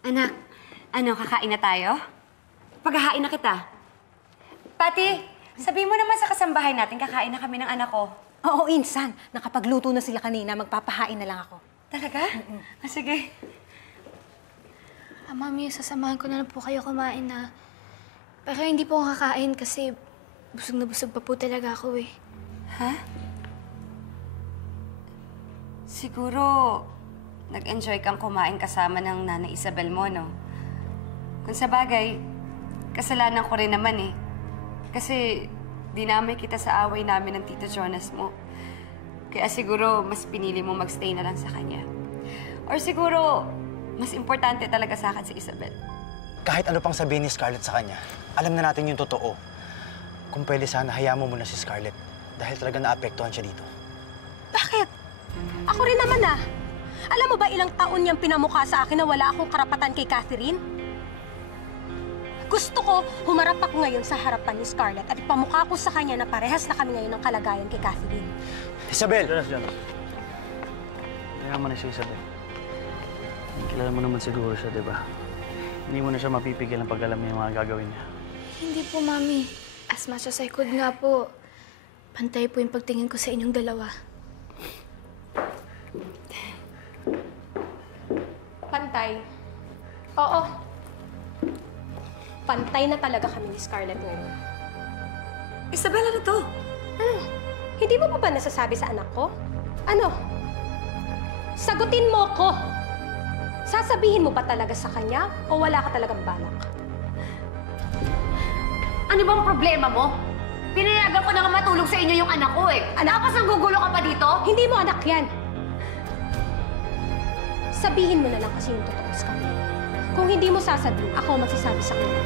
Anak, kakain na tayo? Paghahain na kita. Pati, sabihin mo naman sa kasambahay natin, kakain na kami ng anak ko. Oo, Insan. Nakapagluto na sila kanina. Magpapahain na lang ako. Talaga? Sige. Mami, sasamahan ko na lang po kayo kumain na. Pero hindi po ako kakain kasi busog na busog pa po talaga ako eh. Ha? Siguro, nag-enjoy kang kumain kasama ng Nanay Isabel mo, no? Kung sa bagay, kasalanan ko rin naman eh. Kasi dinamay kita sa away namin ng Tito Jonas mo. Kaya siguro, mas pinili mo magstay na lang sa kanya. Or siguro, mas importante talaga sa akin si Isabel. Kahit ano pang sabihin ni Scarlett sa kanya, alam na natin yung totoo. Kung pwede sana, hayaan mo muna si Scarlett. Dahil talaga naapektuhan siya dito. Bakit? Ako rin naman ah. Alam mo ba ilang taon niyang pinamukha sa akin na wala akong karapatan kay Catherine? Gusto ko, humarap ako ngayon sa harapan ni Scarlett at ipamukha ko sa kanya na parehas na kami ngayon ng kalagayan kay Catherine. Isabel! Jonas. Kaya mo na si Isabel. Kilala mo naman siguro siya, di ba? Hindi mo na siya mapipigil pag alam niya yung mga gagawin niya. Hindi po, Mami. As much as I could nga po, pantay po yung pagtingin ko sa inyong dalawa. Pantay? Oo. Pantay na talaga kami ni Scarlett ngayon. Isabel, ano to? Hindi mo pa ba nasasabi sa anak ko? Ano? Sagutin mo ko! Sasabihin mo ba talaga sa kanya o wala ka talagang balak? Ano bang problema mo? Pinayagan ko na nga matulog sa inyo yung anak ko eh. Tapos nanggugulo ka pa dito? Hindi mo anak yan! Sabihin mo na lang kasi yung totoo sa kanya. Kung hindi mo sasabihin, ako magsasabi sa kanya.